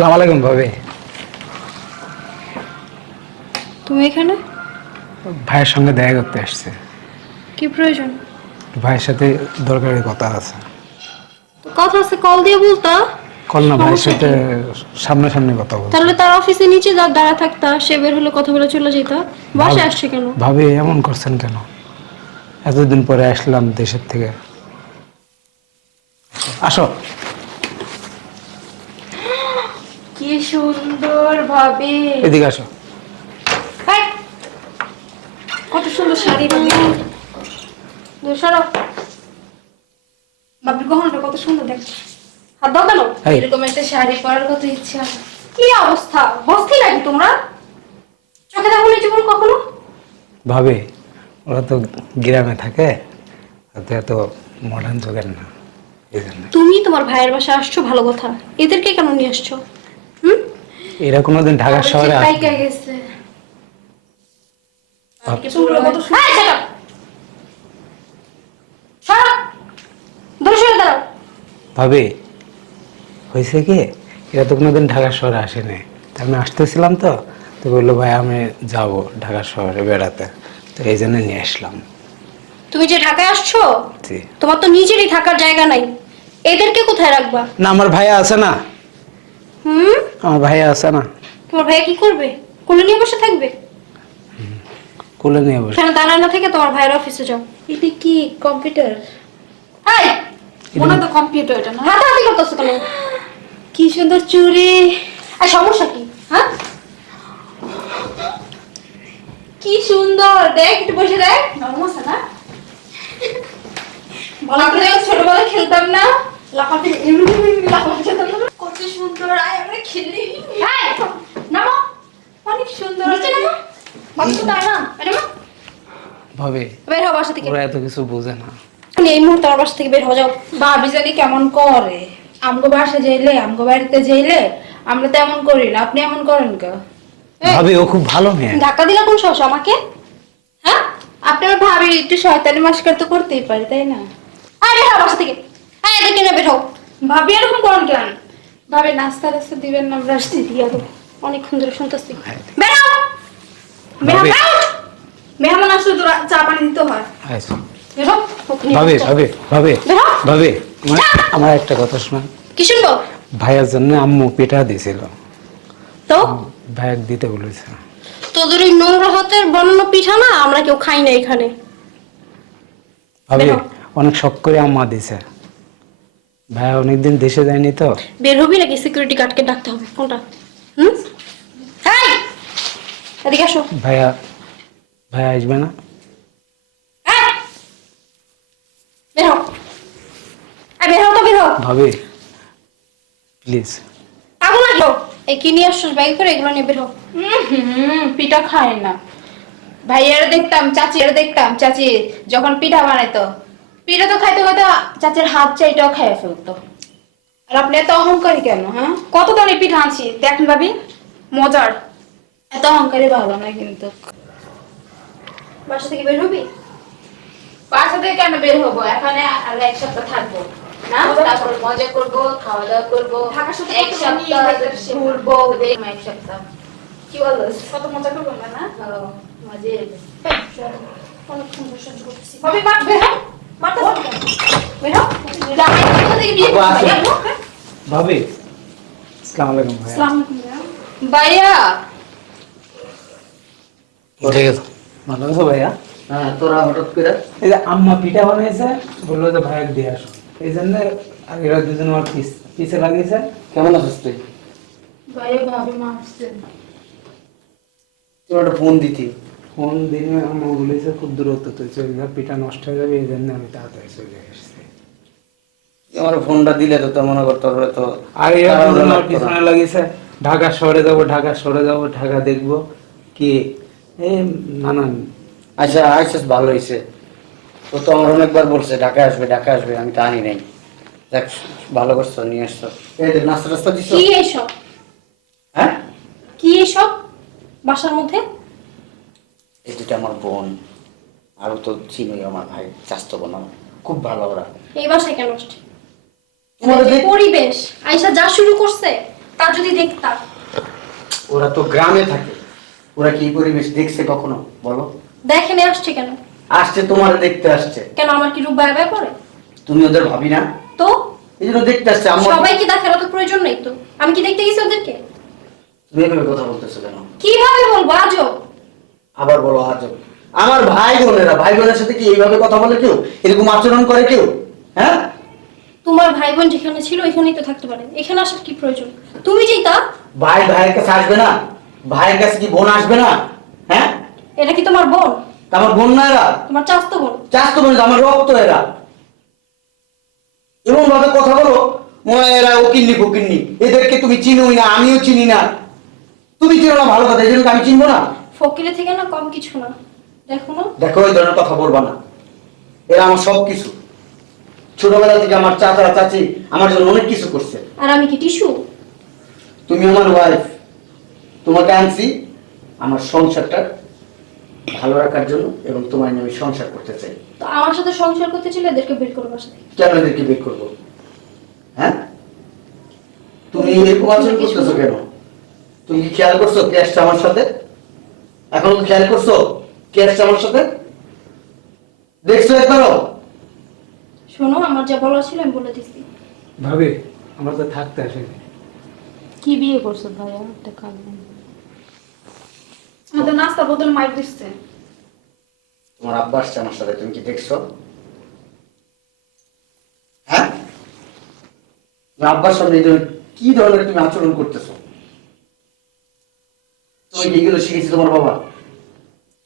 আসসালামু আলাইকুম ভাবি। তুমি এখানে? ভাইয়ের সঙ্গে দেখা করতে আসছে। কি প্রয়োজন? ভাইয়ের সাথে দরকারি কথা আছে। কথা আছে কল দিয়ে বলতা। কল না ভাইয়ের সাথে সামনাসামনি কথা বলছে। তাহলে তার অফিসে নিচে যা দাঁড়া থাকতা সে বের হলে কথা বলে চলে যেত বাসে আসছে কেন? ভাবি এমন করছেন কেন? এতদিন পরে আসলাম দেশের থেকে। আসো। কি সুন্দর ভাবে। এদিকে আসো। কত সুন্দর শাড়ি বাবি সরো। বাবির গহনাটা কত সুন্দর দেখ হাত দাও কেন? এরকম একটা শাড়ি পরার কত ইচ্ছা কি অবস্থা? বস্তি নাকি তোমরা? চোখে দেখো নি জীবন কখনো? ভাবি ওরা তো গ্রামে থাকে ওদের এত মডার্ন যুগের না তুমি তোমার ভাইয়ের বাসা আসছো ভালো কথা। এদেরকে কেন নিয়ে আসছো? হুম? এরা কোনোদিন ঢাকা শহরে গেছে। ভাব- হয়েছে কি এরা তো কোনোদিন ঢাকা শহরে আসেনি। তা আমি আসতেছিলাম তো তো বলল ভাই আমি যাব ঢাকা শহরে বেড়াতে। তো এই জন্য নিয়ে আসলাম। তুমি যে ঢাকায় আসছো? জি। তোমার তো নিজেরই থাকার জায়গা নাই। এদেরকে কোথায় রাখবা? না আমার ভাইয়া আছে না। হুম? আমার ভাইয়া আছে না। তোমার ভাইয়া কি করবে? কোলে নিয়ে বসে থাকবে? কোলে নিয়ে বসে। সেখানে দাঁড়ায় না থেকে তোমার ভাইয়ের অফিসে যাও। এটা কি কম্পিউটার? হাই মনে তো কম্পিউটার এটা না। হাতাহাতি করতেছো কেন? কি সুন্দর চুড়ি। আর সমস্যা কি? হ্যাঁ? কি সুন্দর। দেখ একটু বসে দেখ। নরম আছে না? আমরা খেলতাম না। লাফাতে লাফাতে যেতাম না? কত সুন্দর। আয় আমরা খেলি। হাই নামো। অনেক সুন্দর। নিচে নামো। বাবু তো না। নামো। ভাবি বের হও বাসা থেকে। ওরা এত কিছু বোঝে না। এই মুহূর্তে আমার বাসা থেকে বের হয়ে যাও। ভাবি জানি কেমন করে। আমগো বাসা যাইলে আমগো বাড়িতে যাইলে আমরা তো এমন করি না। আপনি এমন করেন কে ভাবি ও খুব ভালো মেয়ে। ধাক্কা দিলা কোন সাহস আমাকে? হ্যাঁ? আপনার ভাবি একটু শয়তানি মাস্কার তো করতেই পারে তাই না? আয় বের হও বাসা থেকে। আয় এদেরকে নিয়ে বের হও। ভাবি এরকম করেন কেন? ভাবি নাস্তা রাস্তা দিবেন না আমরা আসতে দিয়া দেবো অনেকক্ষণ ধরে শুনতেছি। বের হও! ভাবি। মেহমান আসলে তো চা পানি দিতে হয়। ভাবি আমার- একটা কথা শোনা। কি শুনব? ভাইয়ের জন্য আম্মু পিঠা দিয়েছিল। তো? ভাইয়ের দিতে বলেছে। তোদের ওই নোংরা হাতের বানানো পিঠা না আমরা কেউ খাই না এখানে। ভাবি। অনেক শখ করে আম্মা দিছে ভাই অনেকদিন দেশে যায়নি তো। বের হবি নাকি? সিকিউরিটি গার্ডকে ডাকতে হবে। কোনটা হুম? এদিকে আসো। ভাইয়া ভাইয়া আসবে না এই! বের হও। এই বের হও তো বের হও। ভাবি প্লিজ আগুন লাগল? এই কি নিয়ে আসছো ব্যাগ করে এগুলো নিয়ে বের হও। হুম পিঠা খায় না। ভাইয়ারা দেখতাম চাচিরা দেখতাম। চাচি যখন পিঠা বানাইতো পিঠা তো খাইতে খাইতে চাচির হাত চাইটাও খাইয়ে ফেলতো। আর আপনি এত অহংকারী কেন হ্যাঁ? কত দামি পিঠা আনছি? দেখেন ভাবি মজার। এত অহংকারী ভালো না কিন্তু। বাসা থেকে বের হবি? বাসা থেকে কেন বের হব? এখানে আর এক সপ্তাহ থাকব। না? তারপর মজা করব খাওয়া দাওয়া করব এক সপ্তাহ ঘুরবো এক সপ্তাহ। কি বলো কত মজা করব আমরা না? মজা। অনেকক্ষণ ধরে সহ্য করতেছি। ভাবি বের হও। মারতে বের হও জামাই কোথা থেকে বিয়ে বাবা, করছে? আসো। ভাবি আসসালামু আলাইকুম ভাইয়া। ভাইয়া। ভালো আছো ভাইয়া? তোরা হঠাৎ করে? এই যে আম্মা পিঠা বানাইছে বলল যে ভাইয়া দিয়ে আসো। এই জন্য আর এরা দুজন আমার পিস পিছে লাগিয়েছে। কেমন আছিস তুই? ভাইয়া ভাবি মা আসছে। তোর একটা ফোন দিতি। ফোন দিনে আম্মা বলেছে খুব দূরত্ব তো চলে যা পিঠা নষ্ট হয়ে যাবে এই জন্য আমি তাড়াতাড়ি চলে এসেছি আমার ফোনটা দিলে তো তোর মনে করতো তো আর এরা দুজন আমার পিছনে লাগিয়েছে ঢাকা শহরে যাব ঢাকা শহরে যাব ঢাকা দেখব কি? এই নানান। আচ্ছা আইসিস ভালো হয়েছে ও তো আমার অনেকবার বলছে ঢাকা আসবে ঢাকা আসবে আমি তা আনি নাই। দেখ ভালো করছ নিয়ে আসছো। এই যে নাস্তা টাস্তা দিছো? কি এসব? হ্যাঁ? কি এসব বাসার মধ্যে? এই দুটো আমার বোন আরও তো চিনোই আমার ভাই চাস্তো বোন খুব ভালো ওরা। এই বাসায় কেন আসছে? দেখ- পরিবেশ? আইসা যা শুরু করছে তা যদি দেখতা ওরা তো গ্রামে থাকে। ওরা কি পরিবেশ দেখছে কখনো? বলো। দেখেনে আসছে কেন? আসছে তোমার দেখতে আসছে। কেন আমার কি রূপ বায় বায় করে? তুমি ওদের ভাবি না? তো? এই জন্য দেখতে আসছে আমার সবাই কি দেখার অত প্রয়োজন নেই তো। আমি কি দেখতে গেছি ওদেরকে? তুমি এভাবে কথা বলতেছো কেন? কীভাবে বলব? আজও আবার বলো আজ আমার ভাই বোনেরা ভাই বোনের সাথে কি এইভাবে কথা বলে কেউ? এরকম আচরণ করে কেউ? হ্যাঁ? তোমার ভাই বোন যেখানে ছিল এখানেই তো থাকতে পারে। এখানে আসার কি প্রয়োজন? তুমি যেটা ভাই ভাইয়ের কাছে আসবে না? ভাইয়ের কাছে কি বোন আসবে না? এটা কি তোমার বোন? আমার বোন না এরা। তোমার চাস্তো বোন। চাষ তো বোন আমার রক্ত এরা। এমন ভাবে কথা বলো মনে এরা ওকিন্নি ফকিন্নি এদেরকে তুমি চিনোই না আমিও চিনি না। তুমি চিনো না ভালো কথা এই জন্য আমি চিনবো না। ফকিরে থেকে না কম কিছু না। দেখো না দেখো এই ধরনের কথা বলবা না। এরা আমার সব কিছু ছোটবেলা থেকে আমার চাচা চাচি আমার জন্য অনেক কিছু করছে। আর আমি কি টিস্যু তুমি আমার ওয়াইফ তোমাকে আনছি আমার সংসারটা ভালো রাখার জন্য এবং তোমার নিয়ে আমি সংসার করতে চাই। তো আমার সাথে সংসার করতে ছিল এদেরকে বের করব বাসা। থেকে কেন এদেরকে বের করব? হ্যাঁ? তুমি এরকম আচরণ করতেছো কেন? তুমি কি খেয়াল করছ ক্যাশটা আমার সাথে? এখন খেয়াল করছ ক্যাশটা আমার সাথে? দেখছ একবারও? শোনো আমার যা বলার ছিল আমি বলে দিচ্ছি ভাবি আমরা তো থাকতে আসিনি। কি বিয়ে করছ ভাইয়া? একটা কাজ আমাদের নাস্তা বদল মাইক দিচ্ছে। তোমার আব্বা আসছে আমার সাথে তুমি কি দেখছ? হ্যাঁ? আব্বার সামনে কি ধরনের তুমি আচরণ করতেছো? তুমি এগুলো শিখেছি তোমার বাবা?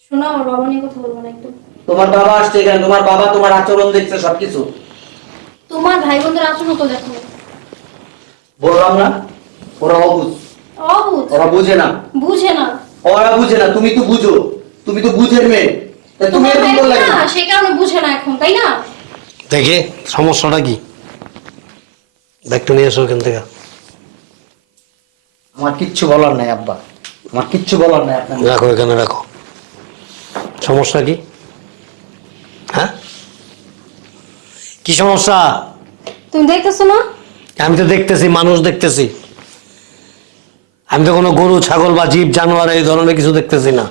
শোনো আমার বাবা নিয়ে কথা বলব না একদম তোমার বাবা আসছে এখানে তোমার বাবা তোমার আচরণ দেখছে সবকিছু। তোমার ভাই বোনদের আচরণ তো দেখো। বললাম না ওরা অবুঝ অবুঝ ওরা বুঝে না। বুঝে না। ওরা বুঝে না তুমি তো বুঝো তুমি তো বুঝের মেয়ে। তা তুমি এরকম কেন? না সেই কারণে বুঝে না এখন তাই না? দেখে সমস্যাটা কি? ব্যাগটা নিয়ে এসো ওখান থেকে। আমার কিচ্ছু বলার নাই আব্বা। আমার কিচ্ছু বলার নাই আপনার রাখো এখানে রাখো। সমস্যা কি? হ্যাঁ? কি সমস্যা? তুমি দেখতেছো না? আমি তো দেখতেছি মানুষ দেখতেছি। আমি তো কোনো গরু ছাগল বা জীব জানোয়ার এই ধরনের কিছু দেখতেছি না।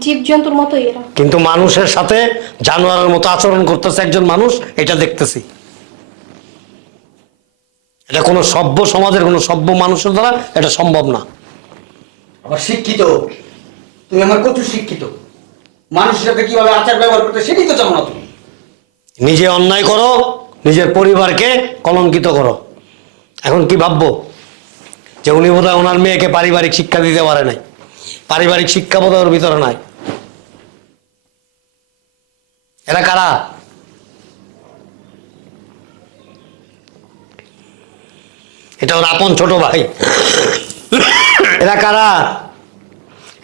জীব জন্তুর মতোই এরা। কিন্তু মানুষের সাথে জানোয়ারের মতো আচরণ করতেছে একজন মানুষ এটা দেখতেছি। এটা কোনো সভ্য সমাজের কোনো সভ্য মানুষের দ্বারা এটা সম্ভব না। আবার শিক্ষিত। তুমি আমার কত শিক্ষিত। মানুষের সাথে কীভাবে আচার ব্যবহার করতে সেটাই তো জানো না তুমি। নিজে অন্যায় করো নিজের পরিবারকে কলঙ্কিত করো। এখন কি ভাববো? যে উনি বোধহয় ওনার মেয়েকে পারিবারিক শিক্ষা দিতে পারে নাই। পারিবারিক শিক্ষা বোধহয় ওর ভিতরে নাই। এরা কারা? এটা ওর আপন ছোট ভাই। এরা কারা?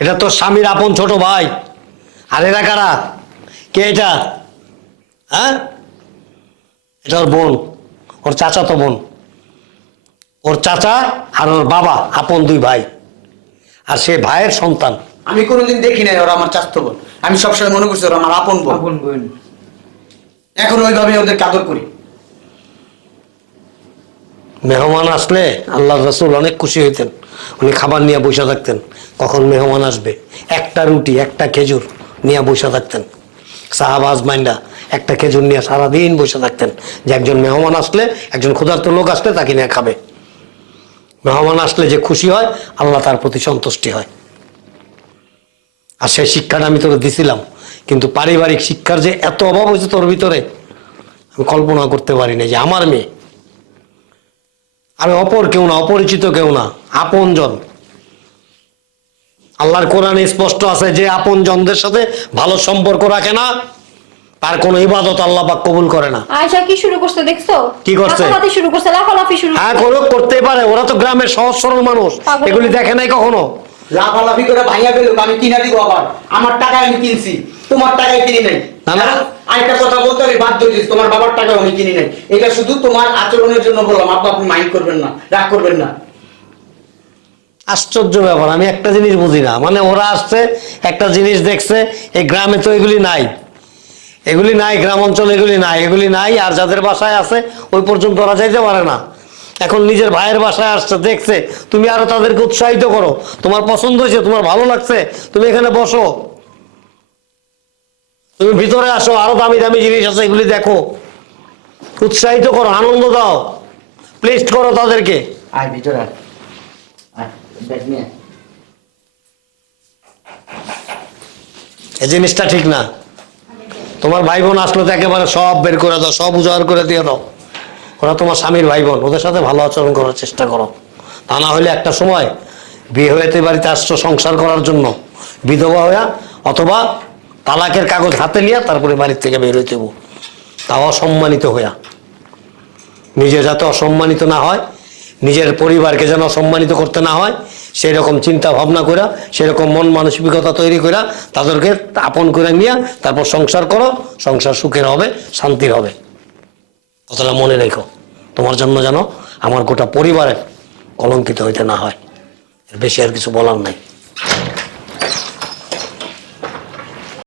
এটা তোর স্বামীর আপন ছোট ভাই। আর এরা কারা? কে এটা? হ্যাঁ? এটা ওর বোন। ওর চাচা তো বোন। ওর চাচা আর ওর বাবা আপন দুই ভাই। আর সে ভাইয়ের সন্তান। আমি কোনোদিন দেখি নাই ওরা আমার চাস্ত বোন। আমি সবসময় মনে করছি ওরা আমার আপন বোন। আপন বোন। এখন ওইভাবে ওদের কাদর করি। মেহমান আসলে আল্লাহ রসুল অনেক খুশি হইতেন। উনি খাবার নিয়ে বসে থাকতেন। কখন মেহমান আসবে? একটা রুটি একটা খেজুর নিয়ে বসে থাকতেন। সাহাবাজ মাইন্ডা একটা খেজুর নিয়ে সারাদিন বসে থাকতেন। যে একজন মেহমান আসলে একজন ক্ষুধার্ত লোক আসলে তাকে নিয়ে খাবে। মেহমান আসলে যে খুশি হয়, আল্লাহ তার প্রতি সন্তুষ্টি হয়। আর সেই শিক্ষাটা আমি তোকে দিছিলাম, কিন্তু পারিবারিক শিক্ষার যে এত অভাব হয়েছে তোর ভিতরে, আমি কল্পনা করতে পারি না যে আমার মেয়ে, আমি অপর কেউ না, অপরিচিত কেউ না, আপনজন। আল্লাহর কোরআনে স্পষ্ট আছে যে আপন জনদের সাথে ভালো সম্পর্ক রাখে না। তার কোনো ইবাদত আল্লাহ পাক কবুল করে না। আয়সা কি শুরু করছে দেখছ? কি করছে? লাফালাফি শুরু করছে লাফালাফি শুরু হ্যাঁ করছে। করো করতেই পারে ওরা তো গ্রামের সহজ সরল মানুষ। এগুলি দেখে নাই কখনো? লাফালাফি করে ভাইয়া গেল আমি কিনা দিব আবার। আমার টাকায় আমি কিনছি তোমার টাকায় কিনি নাই। না, না। এখন আরেকটা কথা বলতে আমি বাধ্য হয়েছি তোমার বাবার টাকায় আমি কিনি নাই। এটা শুধু তোমার আচরণের জন্য বললাম আব্বা আপনি মাইন্ড করবেন না রাগ করবেন না। আশ্চর্য ব্যাপার আমি একটা জিনিস বুঝি না। মানে ওরা আসছে একটা জিনিস দেখছে এই গ্রামে তো এগুলি নাই। এগুলি নাই গ্রাম অঞ্চলে এগুলি নাই এগুলি নাই আর যাদের বাসায় আছে ওই পর্যন্ত ওরা যাইতে পারে না। এখন নিজের ভাইয়ের বাসায় আসছে দেখছে তুমি আরও তাদেরকে উৎসাহিত করো। তোমার পছন্দ হয়েছে তোমার ভালো লাগছে তুমি এখানে বসো। তুমি ভিতরে আসো আরও দামি দামি জিনিস আছে এগুলি দেখো। উৎসাহিত করো আনন্দ দাও। প্লেস্ট করো তাদেরকে। আয় ভিতরে। এই জিনিসটা ঠিক না। তোমার ভাই বোন আসলো তো একেবারে সব বের করে দাও, সব উজাড় করে দিয়ে দাও। ওরা তোমার স্বামীর ভাই বোন ওদের সাথে ভালো আচরণ করার চেষ্টা করো। তা না হলে একটা সময় বিয়ে হয়ে তো বাড়িতে আসছো সংসার করার জন্য, বিধবা হইয়া অথবা তালাকের কাগজ হাতে নিয়ে তারপরে বাড়ির থেকে বের হইতে। তাও অসম্মানিত হইয়া। নিজে যাতে অসম্মানিত না হয় নিজের পরিবারকে যেন সম্মানিত করতে না হয় সেই রকম চিন্তা ভাবনা করা সেরকম মন মানসিকতা তৈরি করা তাদেরকে আপন করে নিয়ে তারপর সংসার করো, সংসার সুখের হবে, শান্তির হবে। কথাটা মনে রেখো, তোমার জন্য যেন আমার গোটা পরিবারে কলঙ্কিত হইতে না হয়। বেশি আর কিছু বলার নাই।